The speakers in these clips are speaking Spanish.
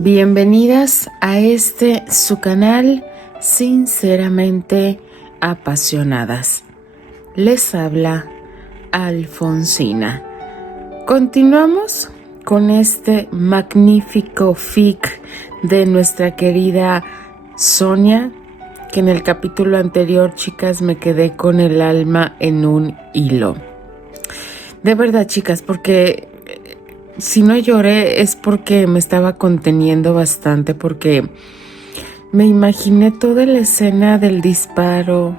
Bienvenidas a su canal Sinceramente Apasionadas. Les habla Alfonsina. Continuamos con este magnífico fic de nuestra querida Sonia, que en el capítulo anterior, chicas, me quedé con el alma en un hilo. De verdad, chicas, porque si no lloré es porque me estaba conteniendo bastante, porque me imaginé toda la escena del disparo,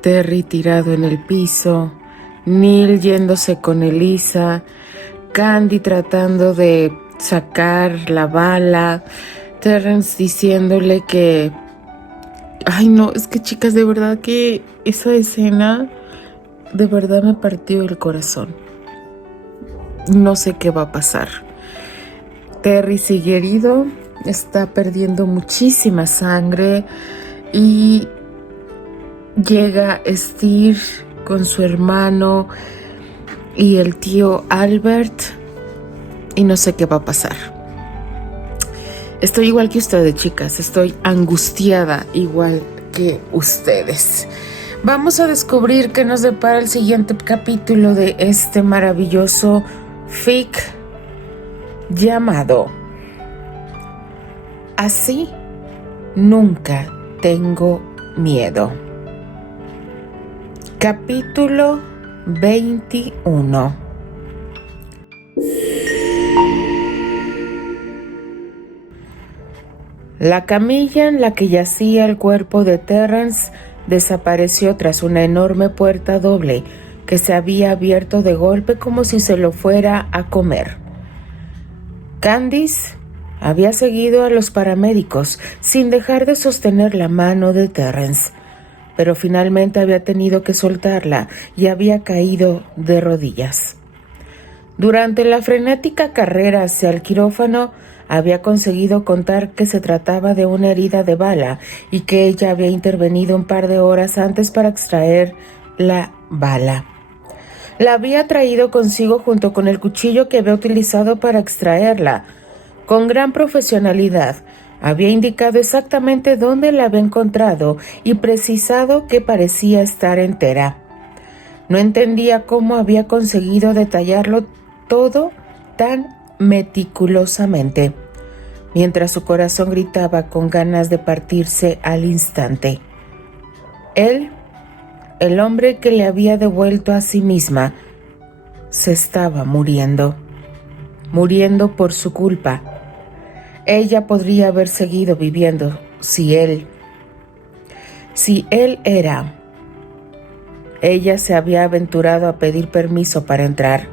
Terry tirado en el piso, Neil yéndose con Elisa, Candy tratando de sacar la bala, Terrence diciéndole que... Ay no, es que chicas, de verdad que esa escena de verdad me partió el corazón. No sé qué va a pasar. Terry sigue herido, está perdiendo muchísima sangre y llega Steer con su hermano y el tío Albert y no sé qué va a pasar. Estoy igual que ustedes, chicas, estoy angustiada igual que ustedes. Vamos a descubrir qué nos depara el siguiente capítulo de este maravilloso fic llamado Así nunca tengo miedo. Capítulo 21. La camilla en la que yacía el cuerpo de Terrence desapareció tras una enorme puerta doble que se había abierto de golpe como si se lo fuera a comer. Candice había seguido a los paramédicos sin dejar de sostener la mano de Terrence, pero finalmente había tenido que soltarla y había caído de rodillas. Durante la frenética carrera hacia el quirófano, había conseguido contar que se trataba de una herida de bala y que ella había intervenido un par de horas antes para extraer la bala. La había traído consigo junto con el cuchillo que había utilizado para extraerla. Con gran profesionalidad, había indicado exactamente dónde la había encontrado y precisado que parecía estar entera. No entendía cómo había conseguido detallarlo todo tan meticulosamente, mientras su corazón gritaba con ganas de partirse al instante. Él, el hombre que le había devuelto a sí misma, se estaba muriendo por su culpa. Ella podría haber seguido viviendo si él era. Ella se había aventurado a pedir permiso para entrar.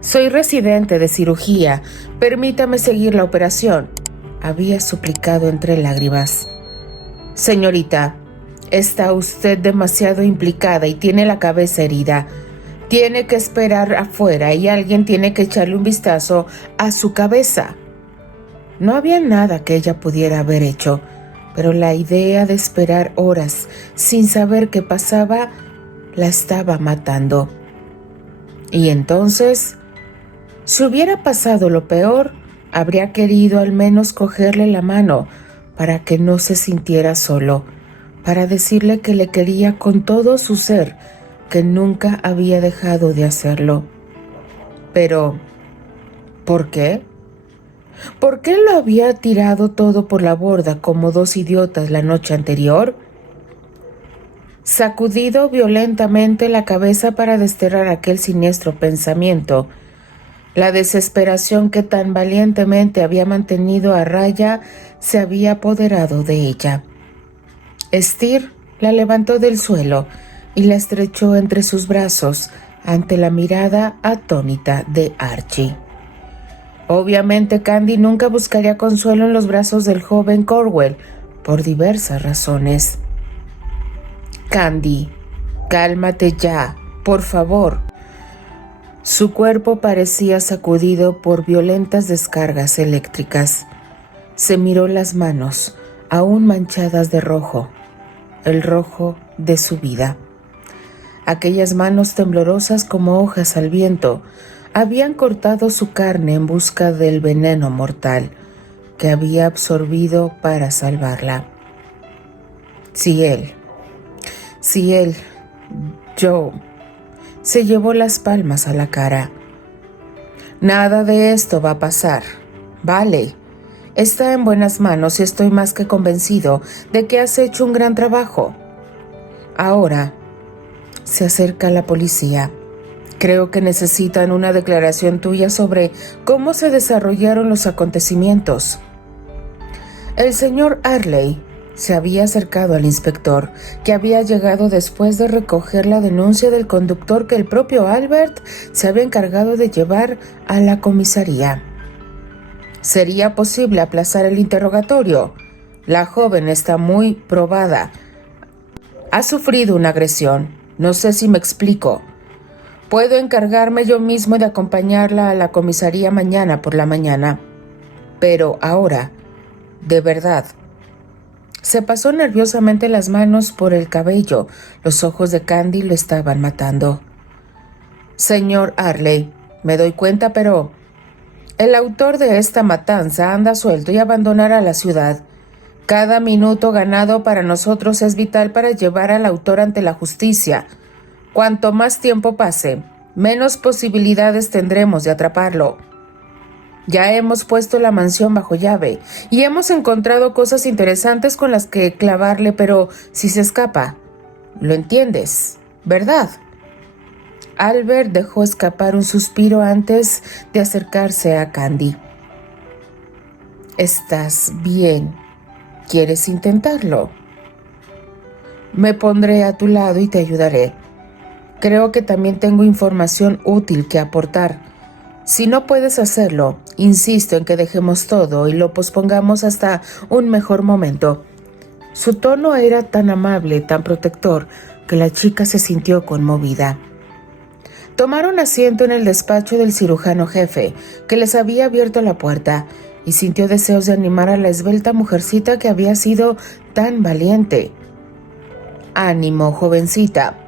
«Soy residente de cirugía, permítame seguir la operación», había suplicado entre lágrimas. «Señorita, está usted demasiado implicada y tiene la cabeza herida. Tiene que esperar afuera y alguien tiene que echarle un vistazo a su cabeza». No había nada que ella pudiera haber hecho, pero la idea de esperar horas sin saber qué pasaba la estaba matando. Y entonces, si hubiera pasado lo peor, habría querido al menos cogerle la mano para que no se sintiera solo, para decirle que le quería con todo su ser, que nunca había dejado de hacerlo. Pero, ¿por qué? ¿Por qué lo había tirado todo por la borda como dos idiotas la noche anterior? Sacudido violentamente la cabeza para desterrar aquel siniestro pensamiento, la desesperación que tan valientemente había mantenido a raya se había apoderado de ella. Steer la levantó del suelo y la estrechó entre sus brazos ante la mirada atónita de Archie. Obviamente Candy nunca buscaría consuelo en los brazos del joven Corwell, por diversas razones. «Candy, cálmate ya, por favor». Su cuerpo parecía sacudido por violentas descargas eléctricas. Se miró las manos, aún manchadas de rojo, el rojo de su vida. Aquellas manos temblorosas como hojas al viento, habían cortado su carne en busca del veneno mortal que había absorbido para salvarla. Si él, Joe, se llevó las palmas a la cara. Nada de esto va a pasar, ¿vale? Está en buenas manos y estoy más que convencido de que has hecho un gran trabajo. Ahora se acerca la policía. Creo que necesitan una declaración tuya sobre cómo se desarrollaron los acontecimientos. El señor Arley se había acercado al inspector, que había llegado después de recoger la denuncia del conductor que el propio Albert se había encargado de llevar a la comisaría. ¿Sería posible aplazar el interrogatorio? La joven está muy probada. Ha sufrido una agresión. No sé si me explico. Puedo encargarme yo mismo de acompañarla a la comisaría mañana por la mañana. Pero ahora, de verdad. Se pasó nerviosamente las manos por el cabello. Los ojos de Candy lo estaban matando. Señor Arley, me doy cuenta, pero el autor de esta matanza anda suelto y abandonará la ciudad. Cada minuto ganado para nosotros es vital para llevar al autor ante la justicia. Cuanto más tiempo pase, menos posibilidades tendremos de atraparlo. Ya hemos puesto la mansión bajo llave y hemos encontrado cosas interesantes con las que clavarle, pero si se escapa, lo entiendes, ¿verdad? Albert dejó escapar un suspiro antes de acercarse a Candy. ¿Estás bien? ¿Quieres intentarlo? Me pondré a tu lado y te ayudaré. Creo que también tengo información útil que aportar. Si no puedes hacerlo, insisto en que dejemos todo y lo pospongamos hasta un mejor momento. Su tono era tan amable, tan protector, que la chica se sintió conmovida. Tomaron asiento en el despacho del cirujano jefe, que les había abierto la puerta, y sintió deseos de animar a la esbelta mujercita que había sido tan valiente. «Ánimo, jovencita.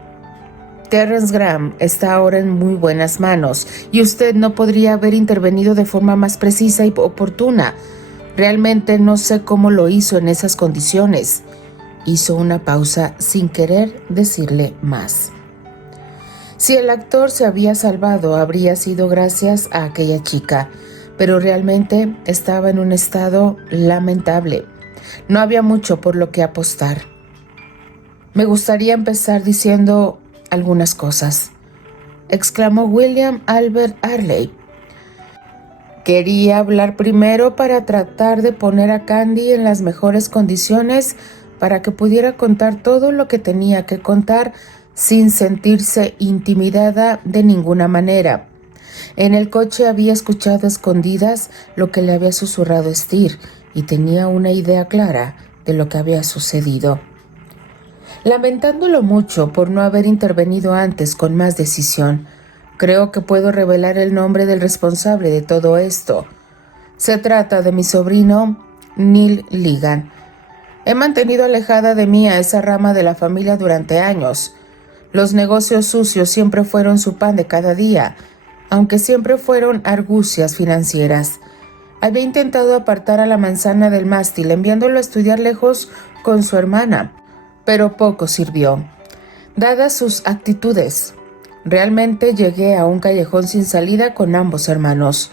Terrence Graham está ahora en muy buenas manos, y usted no podría haber intervenido de forma más precisa y oportuna. Realmente no sé cómo lo hizo en esas condiciones». Hizo una pausa sin querer decirle más. Si el actor se había salvado, habría sido gracias a aquella chica, pero realmente estaba en un estado lamentable. No había mucho por lo que apostar. Me gustaría empezar diciendo algunas cosas, exclamó William Albert Arley. Quería hablar primero para tratar de poner a Candy en las mejores condiciones para que pudiera contar todo lo que tenía que contar sin sentirse intimidada de ninguna manera. En el coche había escuchado a escondidas lo que le había susurrado Steer y tenía una idea clara de lo que había sucedido. Lamentándolo mucho por no haber intervenido antes con más decisión, creo que puedo revelar el nombre del responsable de todo esto. Se trata de mi sobrino, Neil Ligan. He mantenido alejada de mí a esa rama de la familia durante años. Los negocios sucios siempre fueron su pan de cada día, aunque siempre fueron argucias financieras. Había intentado apartar a la manzana del mástil enviándolo a estudiar lejos con su hermana, pero poco sirvió. Dadas sus actitudes, realmente llegué a un callejón sin salida con ambos hermanos.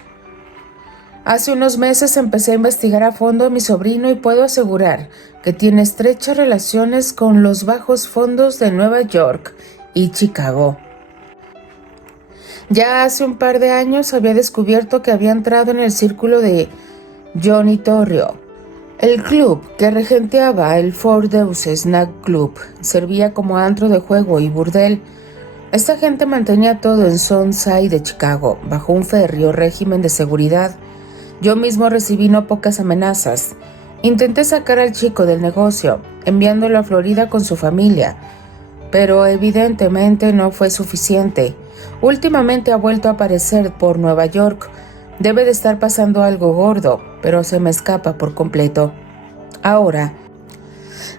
Hace unos meses empecé a investigar a fondo a mi sobrino y puedo asegurar que tiene estrechas relaciones con los bajos fondos de Nueva York y Chicago. Ya hace un par de años había descubierto que había entrado en el círculo de Johnny Torrio. El club que regenteaba el Four Deuces Snack Club servía como antro de juego y burdel. Esta gente mantenía todo en Sunnyside de Chicago, bajo un férreo régimen de seguridad. Yo mismo recibí no pocas amenazas. Intenté sacar al chico del negocio, enviándolo a Florida con su familia, pero evidentemente no fue suficiente. Últimamente ha vuelto a aparecer por Nueva York. Debe de estar pasando algo gordo, pero se me escapa por completo. Ahora,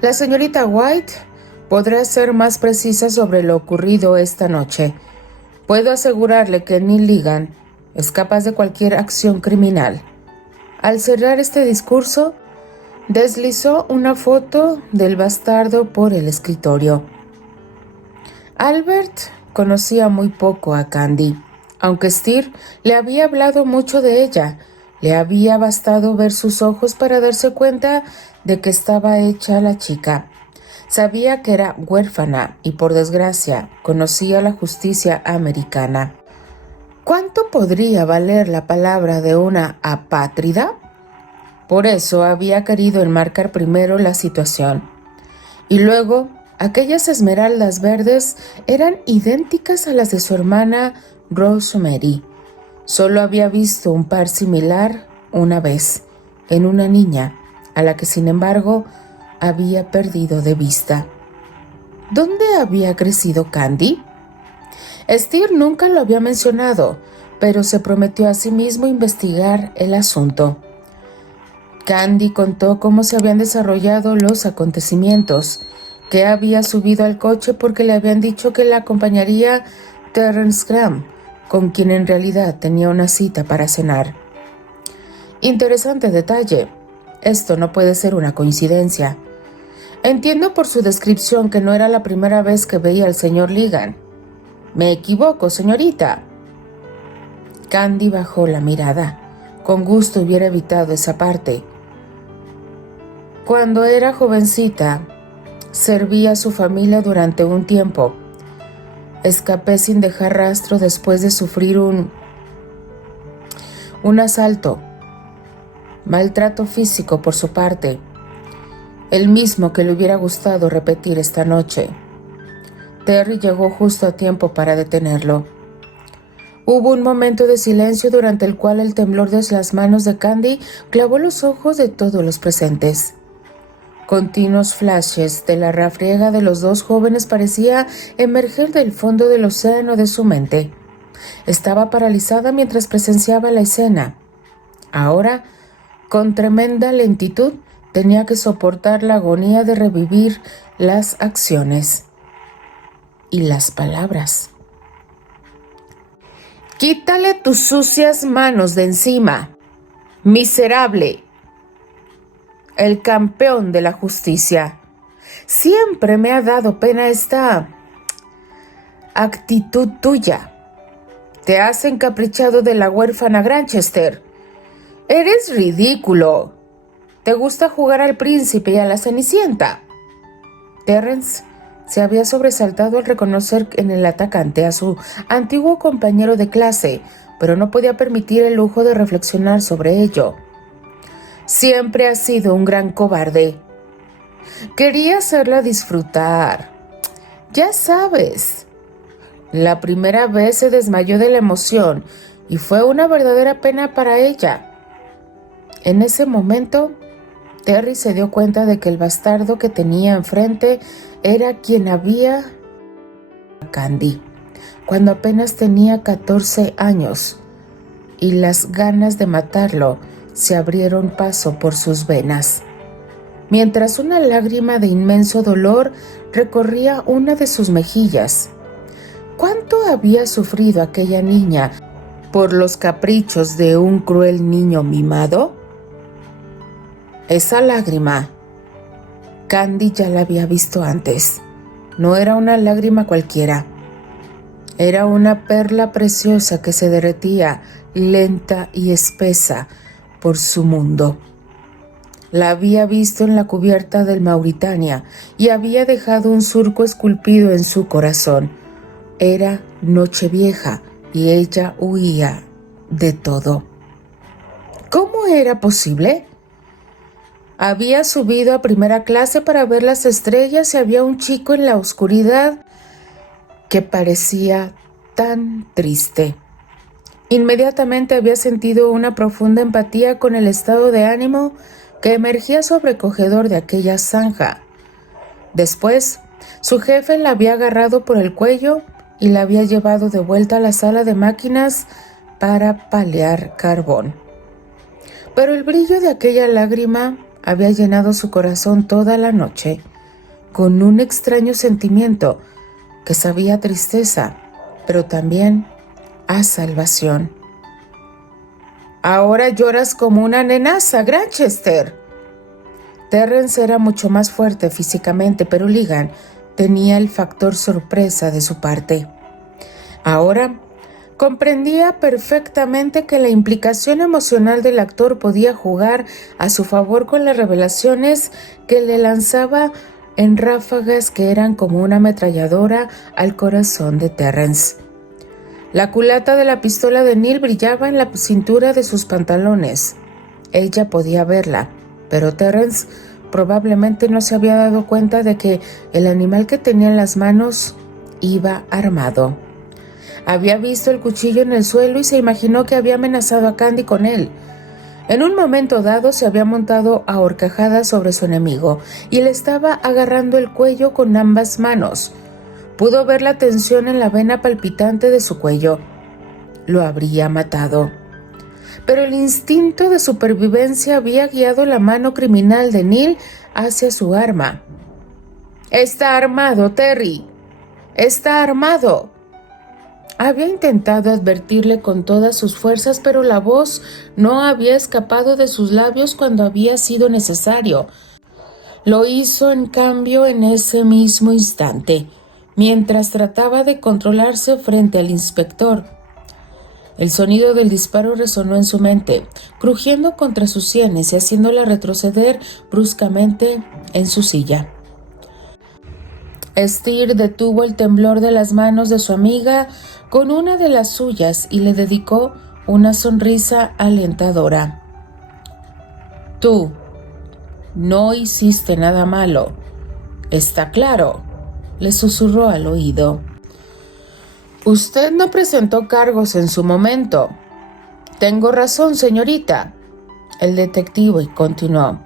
la señorita White podrá ser más precisa sobre lo ocurrido esta noche. Puedo asegurarle que Neil Ligan es capaz de cualquier acción criminal. Al cerrar este discurso, deslizó una foto del bastardo por el escritorio. Albert conocía muy poco a Candy, aunque Steer le había hablado mucho de ella. Le había bastado ver sus ojos para darse cuenta de que estaba hecha la chica. Sabía que era huérfana y, por desgracia, conocía la justicia americana. ¿Cuánto podría valer la palabra de una apátrida? Por eso había querido enmarcar primero la situación. Y luego, aquellas esmeraldas verdes eran idénticas a las de su hermana Rosemary. Solo había visto un par similar una vez, en una niña, a la que sin embargo había perdido de vista. ¿Dónde había crecido Candy? Steer nunca lo había mencionado, pero se prometió a sí mismo investigar el asunto. Candy contó cómo se habían desarrollado los acontecimientos, que había subido al coche porque le habían dicho que la acompañaría Terrence Graham, con quien en realidad tenía una cita para cenar. Interesante detalle. Esto no puede ser una coincidencia. Entiendo por su descripción que no era la primera vez que veía al señor Ligan. ¿Me equivoco, señorita? Candy bajó la mirada. Con gusto hubiera evitado esa parte. Cuando era jovencita, serví a su familia durante un tiempo. Escapé sin dejar rastro después de sufrir un asalto. Maltrato físico por su parte. El mismo que le hubiera gustado repetir esta noche. Terry llegó justo a tiempo para detenerlo. Hubo un momento de silencio durante el cual el temblor de las manos de Candy clavó los ojos de todos los presentes. Continuos flashes de la refriega de los dos jóvenes parecía emerger del fondo del océano de su mente. Estaba paralizada mientras presenciaba la escena. Ahora, con tremenda lentitud, tenía que soportar la agonía de revivir las acciones y las palabras. «Quítale tus sucias manos de encima, miserable. El campeón de la justicia. Siempre me ha dado pena esta actitud tuya. Te has encaprichado de la huérfana Granchester. Eres ridículo. Te gusta jugar al príncipe y a la cenicienta». Terrence se había sobresaltado al reconocer en el atacante a su antiguo compañero de clase, pero no podía permitir el lujo de reflexionar sobre ello. Siempre has sido un gran cobarde. Quería hacerla disfrutar. Ya sabes. La primera vez se desmayó de la emoción y fue una verdadera pena para ella. En ese momento, Terry se dio cuenta de que el bastardo que tenía enfrente era quien había a Candy, cuando apenas tenía 14 años, y las ganas de matarlo se abrieron paso por sus venas, mientras una lágrima de inmenso dolor recorría una de sus mejillas. ¿Cuánto había sufrido aquella niña por los caprichos de un cruel niño mimado? Esa lágrima, Candy ya la había visto antes. No era una lágrima cualquiera. Era una perla preciosa que se derretía lenta y espesa por su mundo. La había visto en la cubierta del Mauritania y había dejado un surco esculpido en su corazón. Era Nochevieja y ella huía de todo. ¿Cómo era posible? Había subido a primera clase para ver las estrellas y había un chico en la oscuridad que parecía tan triste. Inmediatamente había sentido una profunda empatía con el estado de ánimo que emergía sobrecogedor de aquella zanja. Después, su jefe la había agarrado por el cuello y la había llevado de vuelta a la sala de máquinas para palear carbón. Pero el brillo de aquella lágrima había llenado su corazón toda la noche, con un extraño sentimiento que sabía a tristeza, pero también a salvación. Ahora lloras como una nenaza, Granchester. Terrence era mucho más fuerte físicamente, pero Ligan tenía el factor sorpresa de su parte. Ahora comprendía perfectamente que la implicación emocional del actor podía jugar a su favor con las revelaciones que le lanzaba en ráfagas que eran como una ametralladora al corazón de Terrence. La culata de la pistola de Neil brillaba en la cintura de sus pantalones. Ella podía verla, pero Terrence probablemente no se había dado cuenta de que el animal que tenía en las manos iba armado. Había visto el cuchillo en el suelo y se imaginó que había amenazado a Candy con él. En un momento dado se había montado a horcajadas sobre su enemigo y le estaba agarrando el cuello con ambas manos. Pudo ver la tensión en la vena palpitante de su cuello. Lo habría matado. Pero el instinto de supervivencia había guiado la mano criminal de Neil hacia su arma. «¡Está armado, Terry! ¡Está armado!». Había intentado advertirle con todas sus fuerzas, pero la voz no había escapado de sus labios cuando había sido necesario. Lo hizo, en cambio, en ese mismo instante, mientras trataba de controlarse frente al inspector. El sonido del disparo resonó en su mente, crujiendo contra sus sienes y haciéndola retroceder bruscamente en su silla. Steer detuvo el temblor de las manos de su amiga con una de las suyas y le dedicó una sonrisa alentadora. «Tú no hiciste nada malo, ¿está claro?», le susurró al oído. «Usted no presentó cargos en su momento». «Tengo razón, señorita», el detective continuó.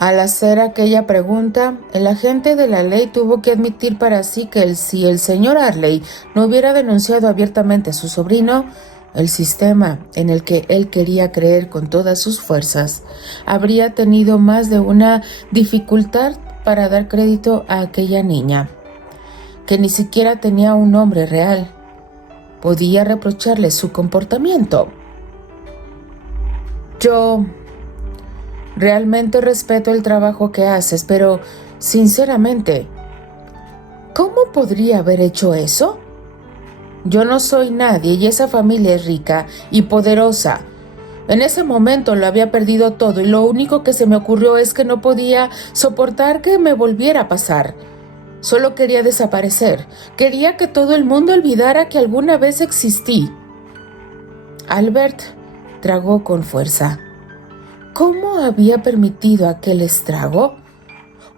Al hacer aquella pregunta, el agente de la ley tuvo que admitir para sí que si el señor Arley no hubiera denunciado abiertamente a su sobrino, el sistema en el que él quería creer con todas sus fuerzas habría tenido más de una dificultad para dar crédito a aquella niña, que ni siquiera tenía un nombre real. Podía reprocharle su comportamiento. «Yo realmente respeto el trabajo que haces, pero, sinceramente, ¿cómo podría haber hecho eso? Yo no soy nadie y esa familia es rica y poderosa. En ese momento lo había perdido todo y lo único que se me ocurrió es que no podía soportar que me volviera a pasar. Solo quería desaparecer. Quería que todo el mundo olvidara que alguna vez existí». Albert tragó con fuerza. ¿Cómo había permitido aquel estrago?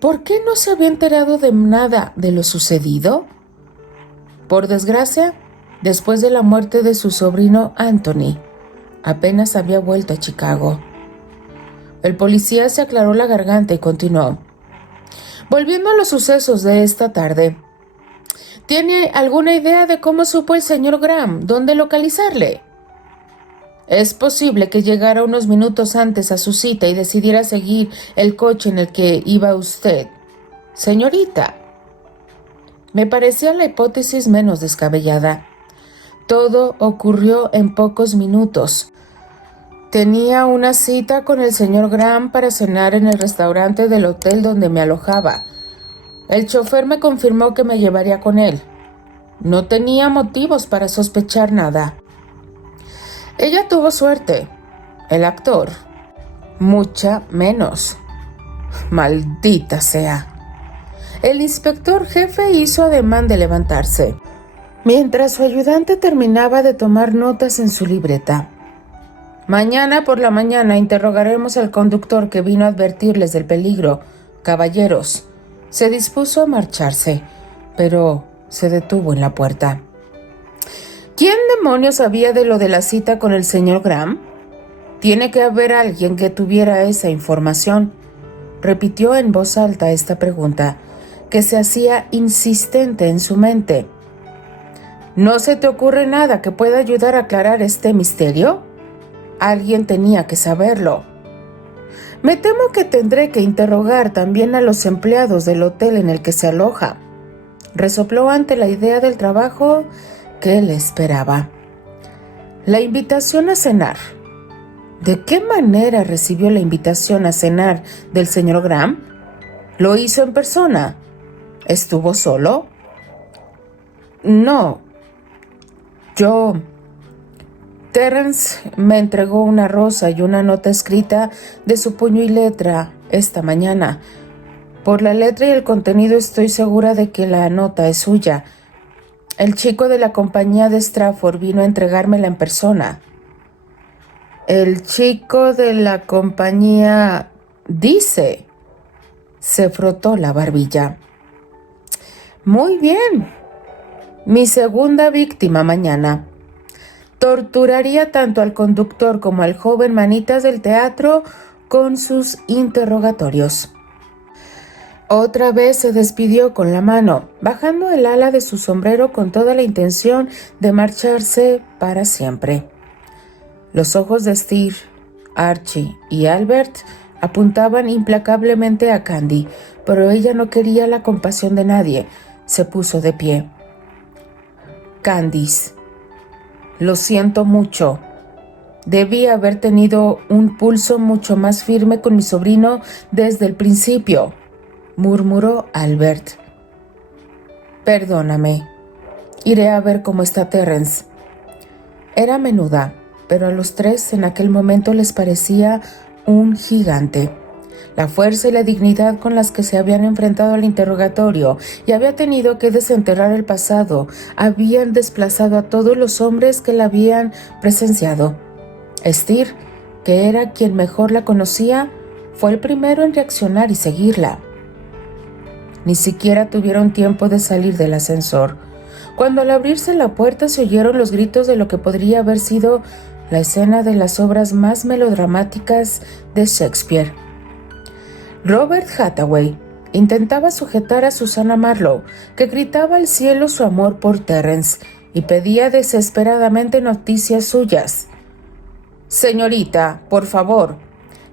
¿Por qué no se había enterado de nada de lo sucedido? Por desgracia, después de la muerte de su sobrino Anthony, apenas había vuelto a Chicago. El policía se aclaró la garganta y continuó. «Volviendo a los sucesos de esta tarde, ¿tiene alguna idea de cómo supo el señor Graham dónde localizarle? Es posible que llegara unos minutos antes a su cita y decidiera seguir el coche en el que iba usted, señorita». Me parecía la hipótesis menos descabellada. Todo ocurrió en pocos minutos. Tenía una cita con el señor Graham para cenar en el restaurante del hotel donde me alojaba. El chofer me confirmó que me llevaría con él. No tenía motivos para sospechar nada. Ella tuvo suerte. El actor, mucha menos. Maldita sea. El inspector jefe hizo ademán de levantarse, mientras su ayudante terminaba de tomar notas en su libreta. «Mañana por la mañana interrogaremos al conductor que vino a advertirles del peligro. Caballeros». Se dispuso a marcharse, pero se detuvo en la puerta. ¿Quién demonios sabía de lo de la cita con el señor Graham? Tiene que haber alguien que tuviera esa información. Repitió en voz alta esta pregunta, que se hacía insistente en su mente. ¿No se te ocurre nada que pueda ayudar a aclarar este misterio? Alguien tenía que saberlo. Me temo que tendré que interrogar también a los empleados del hotel en el que se aloja. Resopló ante la idea del trabajo que le esperaba. La invitación a cenar. ¿De qué manera recibió la invitación a cenar del señor Graham? ¿Lo hizo en persona? ¿Estuvo solo? No. Terence me entregó una rosa y una nota escrita de su puño y letra esta mañana. Por la letra y el contenido estoy segura de que la nota es suya. El chico de la compañía de Stratford vino a entregármela en persona. El chico de la compañía dice. Se frotó la barbilla. Muy bien. Mi segunda víctima mañana. Torturaría tanto al conductor como al joven manitas del teatro con sus interrogatorios. Otra vez se despidió con la mano, bajando el ala de su sombrero con toda la intención de marcharse para siempre. Los ojos de Steve, Archie y Albert apuntaban implacablemente a Candy, pero ella no quería la compasión de nadie. Se puso de pie. Candice, lo siento mucho. Debí haber tenido un pulso mucho más firme con mi sobrino desde el principio, murmuró Albert. Perdóname. Iré a ver cómo está Terence. Era menuda, pero a los tres en aquel momento les parecía un gigante. La fuerza y la dignidad con las que se habían enfrentado al interrogatorio y había tenido que desenterrar el pasado habían desplazado a todos los hombres que la habían presenciado. Steve, que era quien mejor la conocía, fue el primero en reaccionar y seguirla. Ni siquiera tuvieron tiempo de salir del ascensor, cuando al abrirse la puerta se oyeron los gritos de lo que podría haber sido la escena de las obras más melodramáticas de Shakespeare. Robert Hathaway intentaba sujetar a Susana Marlowe, que gritaba al cielo su amor por Terence y pedía desesperadamente noticias suyas. Señorita, por favor,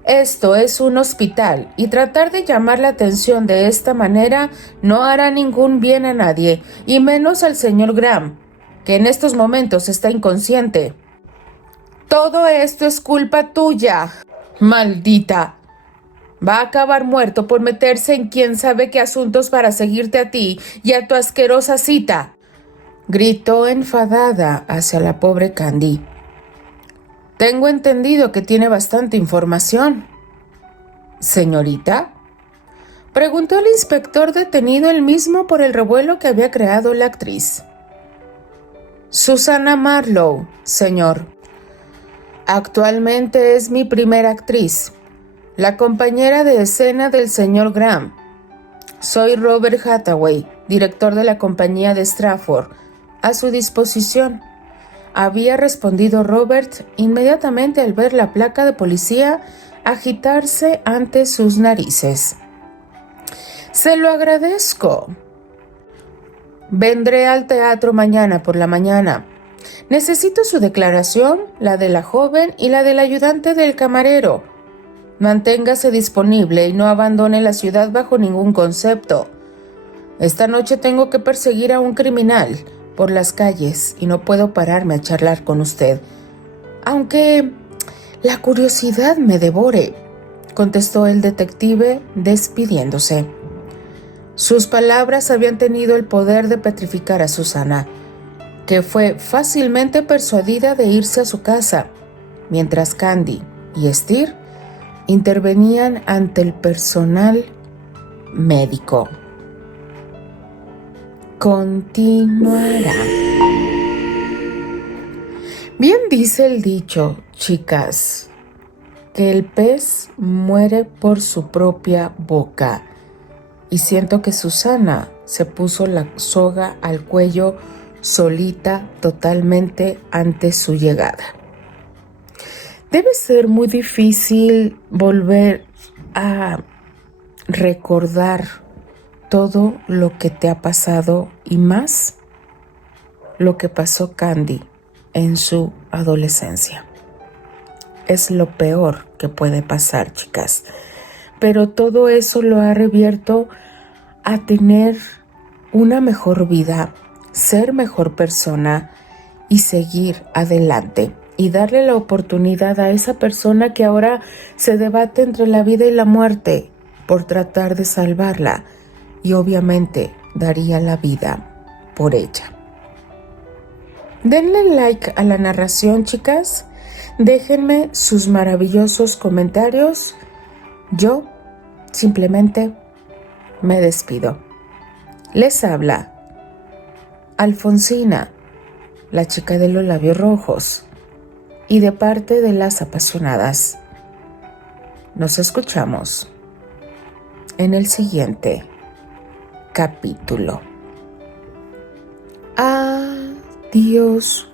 esto es un hospital y tratar de llamar la atención de esta manera no hará ningún bien a nadie, y menos al señor Graham, que en estos momentos está inconsciente. Todo esto es culpa tuya, maldita. Va a acabar muerto por meterse en quién sabe qué asuntos para seguirte a ti y a tu asquerosa cita, gritó enfadada hacia la pobre Candy. Tengo entendido que tiene bastante información. ¿Señorita? Preguntó el inspector, detenido él mismo por el revuelo que había creado la actriz. Susana Marlowe, señor. Actualmente es mi primera actriz, la compañera de escena del señor Graham. Soy Robert Hathaway, director de la compañía de Stratford. A su disposición, había respondido Robert inmediatamente al ver la placa de policía agitarse ante sus narices. Se lo agradezco. Vendré al teatro mañana por la mañana. Necesito su declaración, la de la joven y la del ayudante del camarero. Manténgase disponible y no abandone la ciudad bajo ningún concepto. Esta noche tengo que perseguir a un criminal por las calles y no puedo pararme a charlar con usted, aunque la curiosidad me devore, contestó el detective despidiéndose. Sus palabras habían tenido el poder de petrificar a Susana, que fue fácilmente persuadida de irse a su casa, mientras Candy y Steve intervenían ante el personal médico. Continuará. Bien dice el dicho, chicas, que el pez muere por su propia boca. Y siento que Susana se puso la soga al cuello solita, totalmente ante su llegada. Debe ser muy difícil volver a recordar todo lo que te ha pasado y más lo que pasó Candy en su adolescencia. Es lo peor que puede pasar, chicas. Pero todo eso lo ha revierto a tener una mejor vida, ser mejor persona y seguir adelante. y darle la oportunidad a esa persona que ahora se debate entre la vida y la muerte por tratar de salvarla, y obviamente daría la vida por ella. Denle like a la narración, chicas. Déjenme sus maravillosos comentarios. Yo simplemente me despido. Les habla Alfonsina, la chica de los labios rojos, y de parte de las apasionadas. Nos escuchamos en el siguiente capítulo. Adiós.